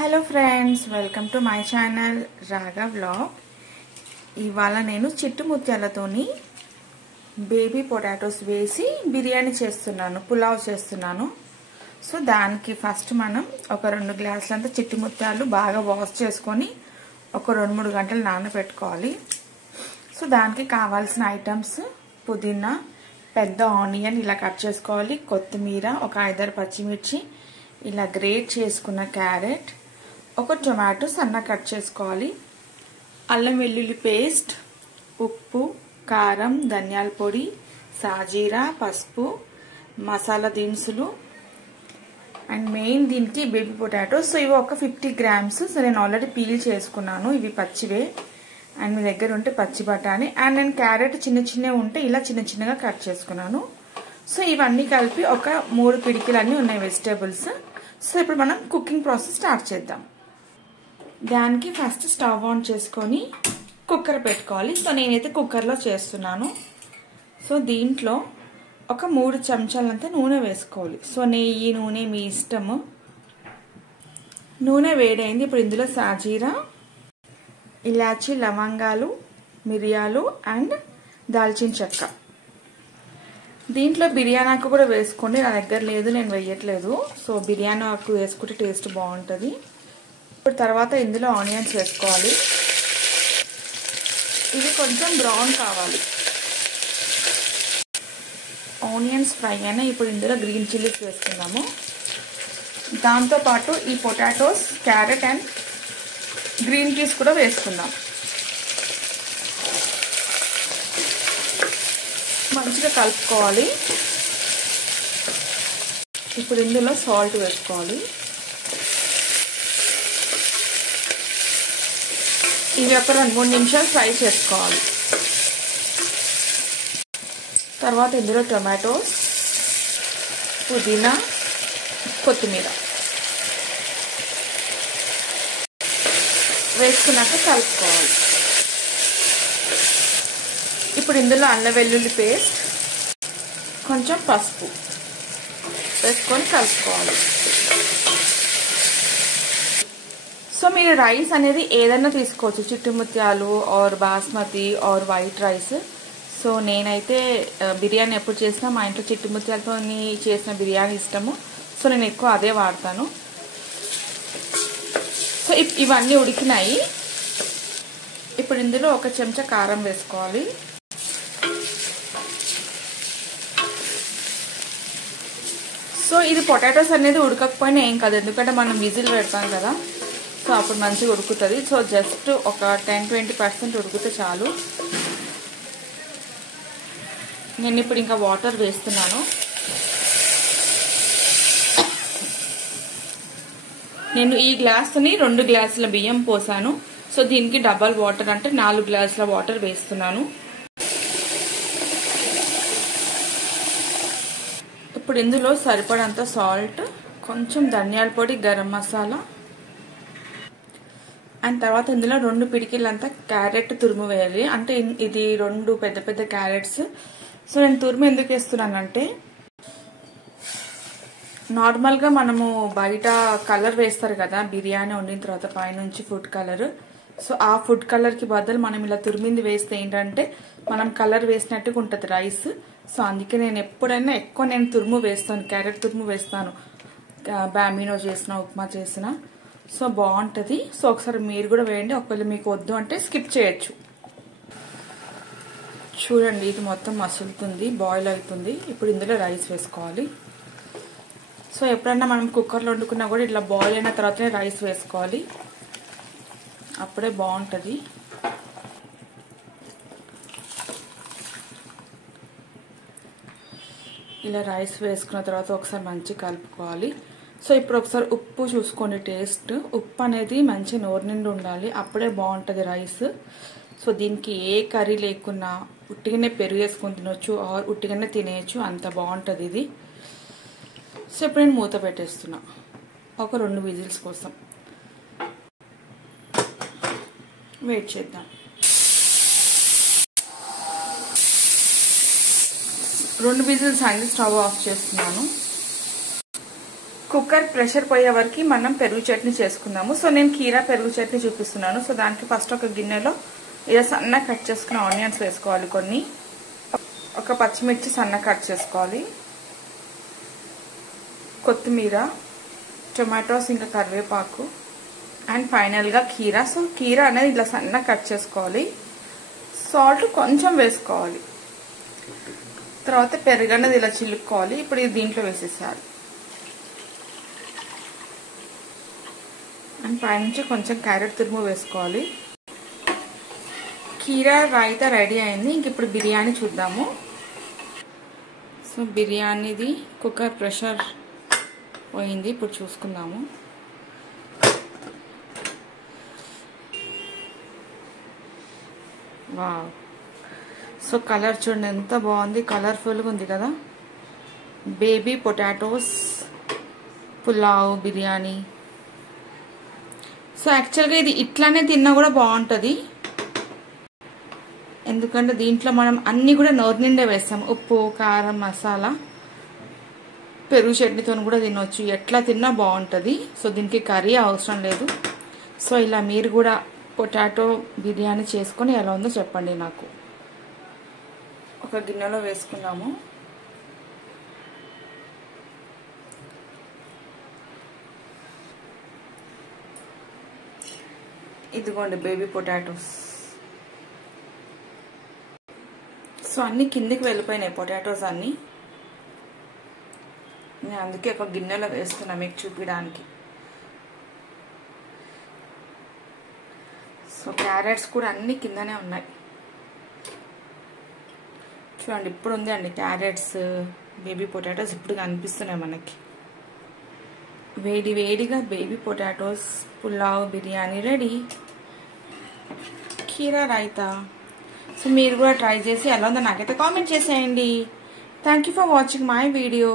Hello friends, welcome to my channel రాగా vlog. ఇవాళ నేను చిట్టు ముత్యాలతోని బేబీ పొటాటోస్ వేసి బిర్యానీ చేస్తున్నాను, పులావ్ చేస్తున్నాను. సో దానికి ఫస్ట్ మనం ఒక 2 గ్లాసులంతా చిట్టు ముత్యాలు బాగా వాష్ చేసుకొని ఒక 2-3 గంటలు నానబెట్టుకోవాలి. సో దానికి కావాల్సిన ఐటమ్స్: పుదీనా, పెద్ద ఆనియన్ ఇలా కట్ చేసుకోవాలి, కొత్తిమీర, ఒక 5-6 పచ్చిమిర్చి, ఇలా గ్రేట్ చేసుకున్న క్యారెట్, ఒక టొమాటో సన్న కట్ చేసుకోవాలి, అల్లం వెల్లుల్లి పేస్ట్, ఉప్పు, కారం, ధనియాల పొడి, సాజీరా, పసుపు, మసాలా దినుసులు అండ్ మెయిన్ దీనికి బేబీ పొటాటోస్. సో ఇవి ఒక 50 గ్రామ్స్. సో నేను ఆల్రెడీ పీల్ చేసుకున్నాను, ఇవి పచ్చివే. అండ్ మీ దగ్గర ఉంటే పచ్చి బఠానీ, అండ్ నేను క్యారెట్ చిన్నగా ఉంటే ఇలా చిన్నగా కట్ చేసుకున్నాను. సో ఇవన్నీ కలిపి ఒక 3 పిడికిలు అన్నీ ఉన్నాయి వెజిటేబుల్స్. సో ఇప్పుడు మనం కుకింగ్ ప్రాసెస్ స్టార్ట్ చేద్దాం. దానికి ఫస్ట్ స్టవ్ ఆన్ చేసుకొని కుక్కర్ పెట్టుకోవాలి. సో నేనైతే కుక్కర్లో చేస్తున్నాను. సో దీంట్లో ఒక 3 చెంచాలంతా నూనె వేసుకోవాలి. సో నెయ్యి, నూనె మీ ఇష్టము. నూనె వేడైంది. ఇప్పుడు ఇందులో సాజీరా, ఇలాచి, లవంగాలు, మిరియాలు అండ్ దాల్చిన చెక్క. దీంట్లో బిర్యానీ ఆకు కూడా వేసుకోండి, నా దగ్గర లేదు, నేను వేయట్లేదు. సో బిర్యానీ ఆకు వేసుకుంటే టేస్ట్ బాగుంటుంది. ఇప్పుడు తర్వాత ఇందులో ఆనియన్స్ వేసుకోవాలి. ఇవి కొంచెం బ్రౌన్ కావాలి. ఆనియన్స్ ఫ్రై అయినా ఇప్పుడు ఇందులో గ్రీన్ చిల్లీస్ వేసుకుందాము. దాంతోపాటు ఈ potatoes, carrot and green peas కూడా వేసుకుందాం. మంచిగా కలుపుకోవాలి. ఇప్పుడు ఇందులో సాల్ట్ వేసుకోవాలి. ఇవి ఒక 2-3 నిమిషాలు ఫ్రై చేసుకోవాలి. తర్వాత ఇందులో టొమాటోస్, పుదీనా, కొత్తిమీర వేసుకున్నాక కలుపుకోవాలి. ఇప్పుడు ఇందులో అల్లం వెల్లుల్లి పేస్ట్, కొంచెం పసుపు వేసుకొని కలుపుకోవాలి. సో మీరు రైస్ అనేది ఏదైనా తీసుకోవచ్చు, చిట్టు ముత్యాలు or basmati or white rice. So నేనైతే బిర్యానీ ఎప్పుడు చేసినా మా ఇంట్లో చిట్టు ముత్యాలతో చేసిన బిర్యానీ ఇష్టము. సో నేను ఎక్కువ అదే వాడతాను. సో ఇవన్నీ ఉడికినాయి. ఇప్పుడు ఇందులో ఒక చెంచా కారం వేసుకోవాలి. సో ఇది పొటాటోస్ అనేది ఉడకకపోయినా ఏం కాదు, ఎందుకంటే మనం విజిల్ పెడతాం కదా. సో అప్పుడు మంచిగా ఉడుకుతుంది. సో జస్ట్ ఒక 10-20% ఉడికితే చాలు. నేను ఇప్పుడు ఇంకా వాటర్ వేస్తున్నాను. నేను ఈ గ్లాసుని 2 గ్లాసుల బియ్యం పోసాను. సో దీనికి డబల్ వాటర్ అంటే 4 గ్లాసుల వాటర్ వేస్తున్నాను. ఇప్పుడు ఇందులో సరిపడంత సాల్ట్, కొంచెం ధనియాల పొడి, గరం మసాలా అండ్ తర్వాత ఇందులో 2 పిడికిలంతా క్యారెట్ తురుము వేయాలి. అంటే ఇది 2 పెద్ద క్యారెట్స్. సో నేను తురుము ఎందుకు వేస్తున్నానంటే, నార్మల్గా మనము బయట కలర్ వేస్తారు కదా బిర్యానీ వండిన తర్వాత పైనుంచి ఫుడ్ కలర్. సో ఆ ఫుడ్ కలర్కి బదులు మనం ఇలా తురిమింది వేస్తే ఏంటంటే మనం కలర్ వేసినట్టుగా ఉంటుంది రైస్. సో అందుకే నేను ఎప్పుడైనా ఎక్కువ తురుము వేస్తాను, క్యారెట్ తురుము వేస్తాను. బామినో చేసిన, ఉప్మా చేసిన. సో బాగుంటుంది. సో ఒకసారి మీరు కూడా వేయండి. ఒకవేళ మీకు వద్దు అంటే స్కిప్ చేయొచ్చు. చూడండి, ఇది మొత్తం మసులుతుంది, బాయిల్ అవుతుంది. ఇప్పుడు ఇందులో రైస్ వేసుకోవాలి. సో ఎప్పుడైనా మనం కుక్కర్లో వండుకున్నా కూడా ఇట్లా బాయిల్ అయిన తర్వాతనే రైస్ వేసుకోవాలి, అప్పుడే బాగుంటుంది. ఇలా రైస్ వేసుకున్న తర్వాత ఒకసారి మంచిగా కలుపుకోవాలి. సో ఇప్పుడు ఒకసారి ఉప్పు చూసుకోండి, టేస్ట్. ఉప్పు అనేది మంచి నోరు నిండి ఉండాలి, అప్పుడే బాగుంటుంది రైస్. సో దీనికి ఏ కర్రీ లేకున్నా ఉట్టిగానే పెరుగు వేసుకొని తినొచ్చు ఆర్ ఉట్టిగానే తినేయచ్చు, అంత బాగుంటుంది ఇది. సో ఇప్పుడు నేను మూత పెట్టేస్తున్నా ఒక 2 విజిల్స్ కోసం. వెయిట్ చేద్దాం. 2 విజిల్స్ అయింది, స్టవ్ ఆఫ్ చేస్తున్నాను. కుక్ కుక్కర్ ప్రెషర్ పోయే వరకు మనం పెరుగు చట్నీ చేసుకుందాము. సో నేను కీరా పెరుగు చట్నీ చూపిస్తున్నాను. సో దానికి ఫస్ట్ ఒక గిన్నెలో ఇలా సన్నగా కట్ చేసుకున్న ఆనియన్స్ వేసుకోవాలి, కొన్ని ఒక పచ్చిమిర్చి సన్నగా కట్ చేసుకోవాలి, కొత్తిమీర, టొమాటోస్, ఇంకా కరివేపాకు, అండ్ ఫైనల్గా కీరా. సో కీరా అనేది ఇలా సన్నగా కట్ చేసుకోవాలి. సాల్ట్ కొంచెం వేసుకోవాలి. తర్వాత పెరుగు అనేది ఇలా చిలుక్కోవాలి. ఇప్పుడు ఇది దీంట్లో వేసేసాలి. అండ్ పైనుంచి కొంచెం క్యారెట్ తురుము వేసుకోవాలి. కీరా రైతా రెడీ అయింది. ఇంక ఇప్పుడు బిర్యానీ చూద్దాము. సో బిర్యానీది కుక్కర్ ప్రెషర్ పోయింది. ఇప్పుడు చూసుకుందాము. వావ్, సో కలర్ చూడండి ఎంత బాగుంది, కలర్ఫుల్గా ఉంది కదా. Baby potatoes pulao biryani. So యాక్చువల్గా ఇది ఇట్లానే తిన్నా కూడా బాగుంటుంది, ఎందుకంటే దీంట్లో మనం అన్నీ కూడా నోరు నిండే వేస్తాం. ఉప్పు, కారం, మసాలా. పెరుగు చట్నీతో కూడా తినవచ్చు, ఎట్లా తిన్నా బాగుంటుంది. సో దీనికి కర్రీ అవసరం లేదు. సో ఇలా మీరు కూడా పొటాటో బిర్యానీ చేసుకొని ఎలా ఉందో చెప్పండి నాకు. ఒక గిన్నెలో వేసుకున్నాము. ఇదిగోండి బేబీ పొటాటోస్. సో అన్ని కిందికి వెళ్ళిపోయినాయి పొటాటోస్ అన్నీ. నేను అందుకే ఒక గిన్నెలో వేస్తున్నా మీకు చూపించడానికి. సో క్యారెట్స్ కూడా అన్ని కిందనే ఉన్నాయి చూడండి. ఇప్పుడు ఉంది అండి క్యారెట్స్, బేబీ పొటాటోస్ ఇప్పుడు కనిపిస్తున్నాయి మనకి. వేడి వేడిగా baby potatoes pulao biryani ready. కీరా రైతా. సో మీరు కూడా ట్రై చేసి ఎలా ఉందో నాకైతే కామెంట్ చేసేయండి. Thank you for watching my video.